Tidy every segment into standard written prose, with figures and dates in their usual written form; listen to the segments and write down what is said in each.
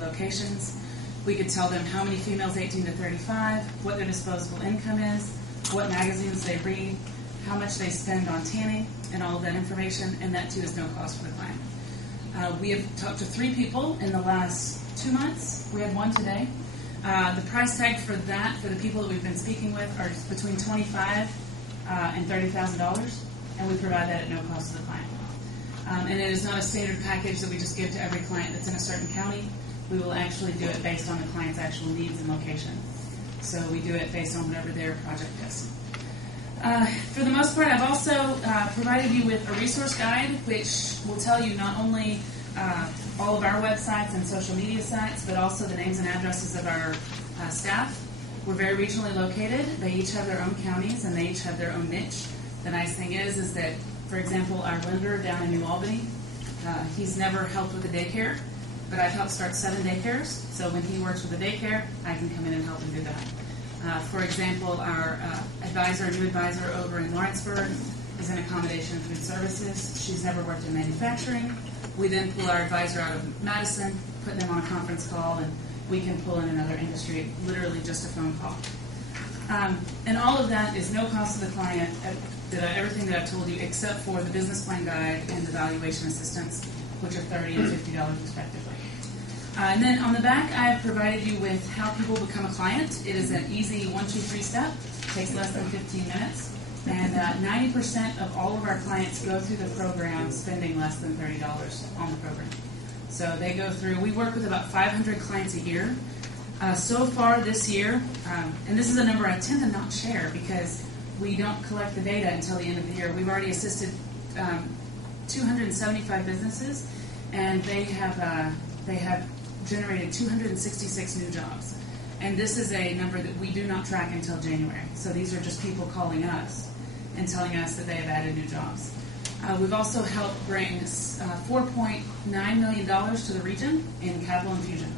locations. We could tell them how many females 18 to 35, what their disposable income is, what magazines they read, how much they spend on tanning, and all of that information, and that too is no cost for the client. We have talked to 3 people in the last 2 months. We had 1 today. The price tag for that, for the people that we've been speaking with, are between $25,000 and $30,000, and we provide that at no cost to the client. And it is not a standard package that we just give to every client that's in a certain county. We will actually do it based on the client's actual needs and location. So we do it based on whatever their project is. For the most part, I've also provided you with a resource guide, which will tell you not only all of our websites and social media sites, but also the names and addresses of our staff. We're very regionally located. They each have their own counties, and they each have their own niche. The nice thing is that, for example, our lender down in New Albany, he's never helped with a daycare, but I've helped start 7 daycares. So when he works with a daycare, I can come in and help him do that. For example, our new advisor over in Lawrenceburg is in accommodation and food services. She's never worked in manufacturing. We then pull our advisor out of Madison, put them on a conference call, and we can pull in another industry, literally just a phone call. And all of that is no cost to the client, everything that I've told you, except for the business plan guide and the valuation assistance, which are $30 and $50 respectively. And then on the back, I have provided you with how people become a client. It is an easy 1, 2, 3 step. It takes less than 15 minutes. And 90% of all of our clients go through the program spending less than $30 on the program. So they go through, we work with about 500 clients a year. So far this year, and this is a number I tend to not share because we don't collect the data until the end of the year. We've already assisted 275 businesses, and they have generated 266 new jobs. And this is a number that we do not track until January. So these are just people calling us and telling us that they have added new jobs. We've also helped bring $4.9 million to the region in capital infusion.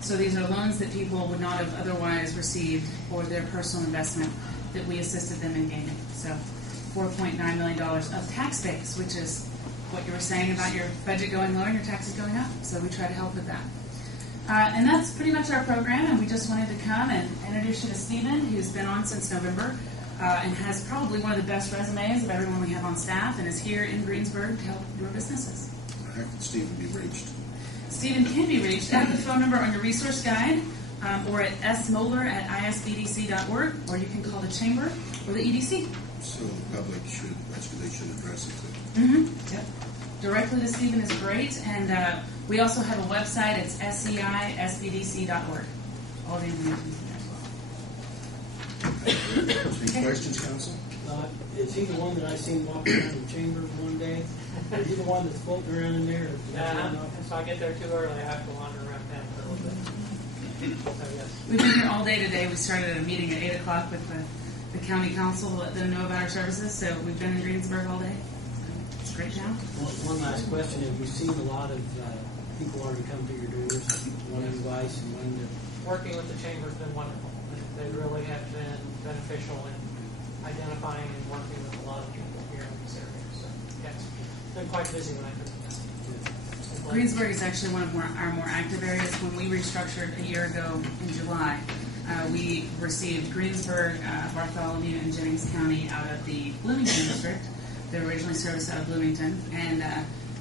So these are loans that people would not have otherwise received or their personal investment that we assisted them in gaining. So $4.9 million of tax base, which is what you were saying about your budget going lower and your taxes going up. So we try to help with that. And that's pretty much our program, and we just wanted to come and introduce you to Stephen, who's been on since November and has probably one of the best resumes of everyone we have on staff and is here in Greensburg to help your businesses. How can Stephen be reached? Stephen can be reached at the phone number on your resource guide or at smoller@isbdc.org, or you can call the chamber or the EDC. So the public that's who they should address it to. Mm-hmm. Yep. Directly to Stephen is great, and we also have a website. It's seisbdc.org. All the information is there as well. Any questions, Council? Is he the one that I seen walking around the chambers one day? Is he the one that's floating around in there? If I get there too early, I have to wander around town for a little bit. So, yes. We've been here all day today. We started at a meeting at 8 o'clock with the county council to let them know about our services. So we've been in Greensburg all day. It's a great town. One last question. Have you seen a lot of people already come to your doors, one advice and one to... Working with the chamber has been wonderful. They really have been beneficial in identifying and working with a lot of people here in this area. So, yes, it's been quite busy when I've been there. Greensburg is actually one of our more active areas. When we restructured a year ago in July, we received Greensburg, Bartholomew, and Jennings County out of the Bloomington district. They were originally serviced out of Bloomington, and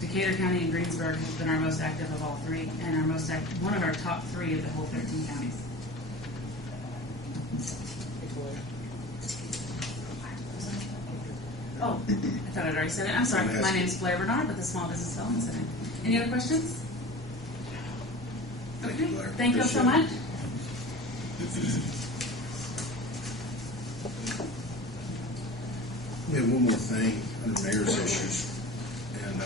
Decatur County and Greensburg has been our most active of all 3, and our most one of our top 3 of the whole 13 counties. Oh, I thought I'd already said it. I'm sorry. My name's Blair Bernard with the Small Business Development Center. Any other questions? Thank you, Blair. Thank you so much. We have one more thing under mayor's issues, and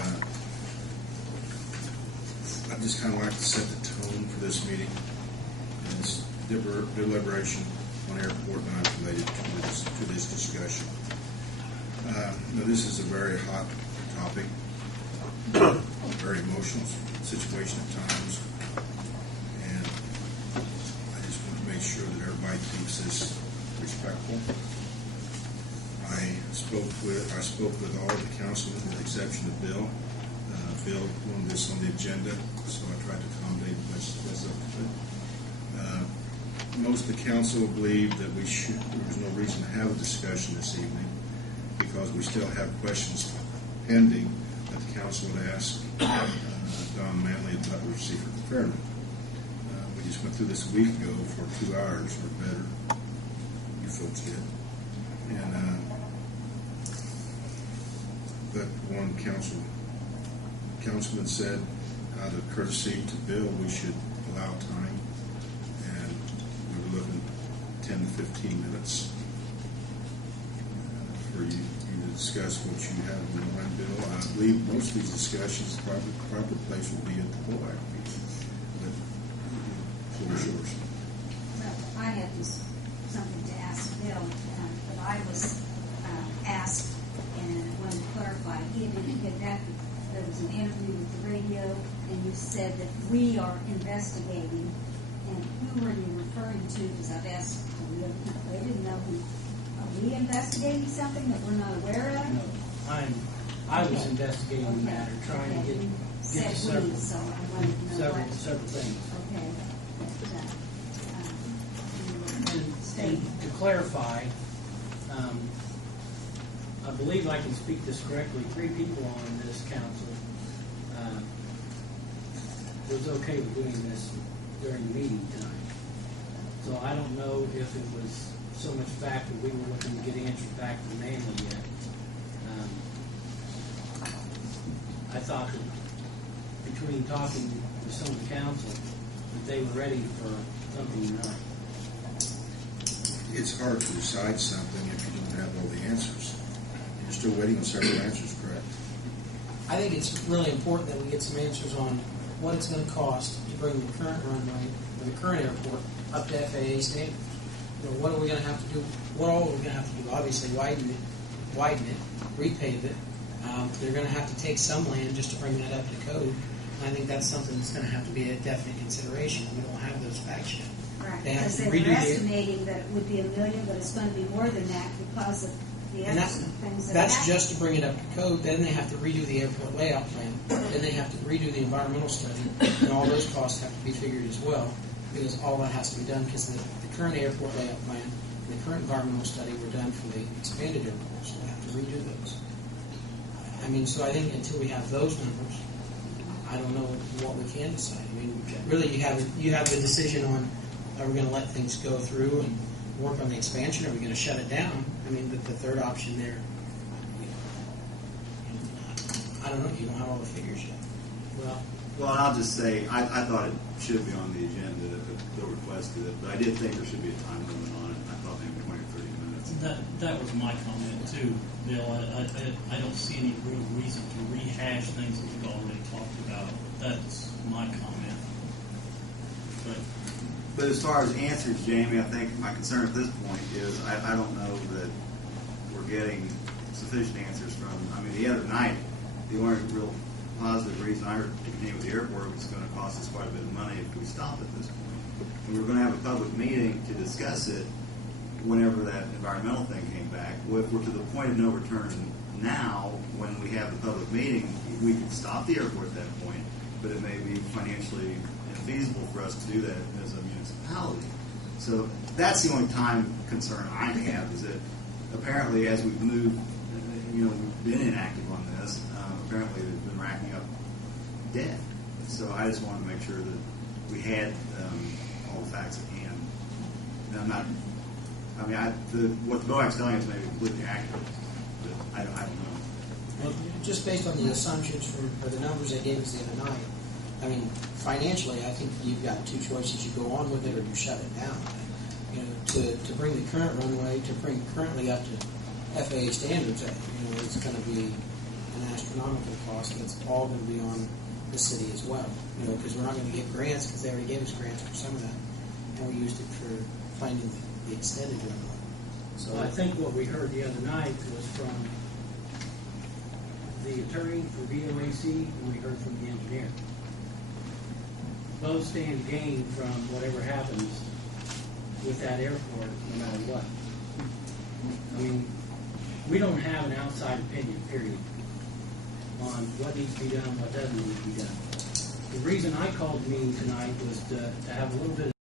I'd just kind of like to set the tone for this meeting. And it's deliberation on airport not related to this discussion. This is a very hot topic, very emotional situation at times, and I just want to make sure that everybody keeps this respectful. I spoke with all of the councilmen with the exception of Bill. Bill wanted this on the agenda, so I tried to accommodate as best I most of the council believe that there's no reason to have a discussion this evening because we still have questions pending that the council would ask Don Manley and Butler Seifert and Fairman. We just went through this a week ago for 2 hours or better. You folks did. And but one councilman said, out of courtesy to Bill, we should allow time, and we were looking 10 to 15 minutes for you to discuss what you have in mind, Bill. I believe most of these discussions, the proper place will be at the BOAC meeting. But the floor is yours. Well, I had something to ask Bill, but I was asked, and I wanted to clarify. He had indicated that there was an interview with the radio, and you said that we are investigating. And who were you referring to? Because I've asked the other people, they didn't know who. Are we investigating something that we're not aware of? No, I was investigating the matter, trying to get Said to several, we, so I wanted to know several things. Okay. And to clarify, I believe I can speak this correctly. 3 people on this council was okay with doing this during the meeting tonight. So I don't know if it was so much fact that we were looking to get answers back from Manley yet. I thought that between talking to some of the council that they were ready for something tonight. It's hard to decide something if you don't have all the answers. You're still waiting on several answers, correct? I think it's really important that we get some answers on what it's going to cost to bring the current runway or the current airport up to FAA standards. You know, what are we going to have to do? What all are we going to have to do? Obviously, widen it, repave it. They're going to have to take some land just to bring that up to code. And I think that's something that's going to have to be a definite consideration. We don't have those facts yet. Right, They have because to they were redo the- estimating that it would be $1 million, but it's going to be more than that because of the And other things that that's happen. just to bring it up to code. Then they have to redo the airport layout plan. Then they have to redo the environmental study, and all those costs have to be figured as well, because all that has to be done because the current airport layout plan and the current environmental study were done for the expanded airport, so they have to redo those. I mean, so I think until we have those numbers, I don't know what we can decide. I mean, really, you have the decision on: are we going to let things go through and work on the expansion? Are we going to shut it down? I mean, the third option there, I don't know. You don't have all the figures yet. Well, I'll just say, I thought it should be on the agenda if Bill requested it, but I did think there should be a time limit on it. I thought maybe 20 or 30 minutes. That was my comment too, Bill. I don't see any real reason to rehash things that we've already talked about. That's my comment. But as far as answers, Jamie, I think my concern at this point is I don't know that we're getting sufficient answers from. I mean, the other night, the only real positive reason I heard to continue with the airport was going to cost us quite a bit of money if we stopped at this point. And we were going to have a public meeting to discuss it whenever that environmental thing came back. Well, if we're to the point of no return now, when we have the public meeting, we could stop the airport at that point, but it may be financially infeasible for us to do that as a municipality. So that's the only time concern I have, is that apparently as we've moved, we've been inactive on this, apparently they've been racking up debt. So I just wanted to make sure that we had all the facts at hand. And I'm not, what the BOAC's telling us may be completely accurate, but I don't know. Well, just based on the assumptions or the numbers they gave us the other night, I mean, financially, I think you've got 2 choices: you go on with it or you shut it down. To bring the current runway, to bring currently up to FAA standards, it's going to be an astronomical cost. That's all going to be on the city as well. Because we're not going to get grants, because they already gave us grants for some of that, and we used it for finding the extended runway. So I think what we heard the other night was from the attorney for BOAC, and we heard from the engineer. Both stand to gain from whatever happens with that airport, no matter what. I mean, we don't have an outside opinion, period, on what needs to be done, what doesn't need to be done. The reason I called the meeting tonight was to have a little bit of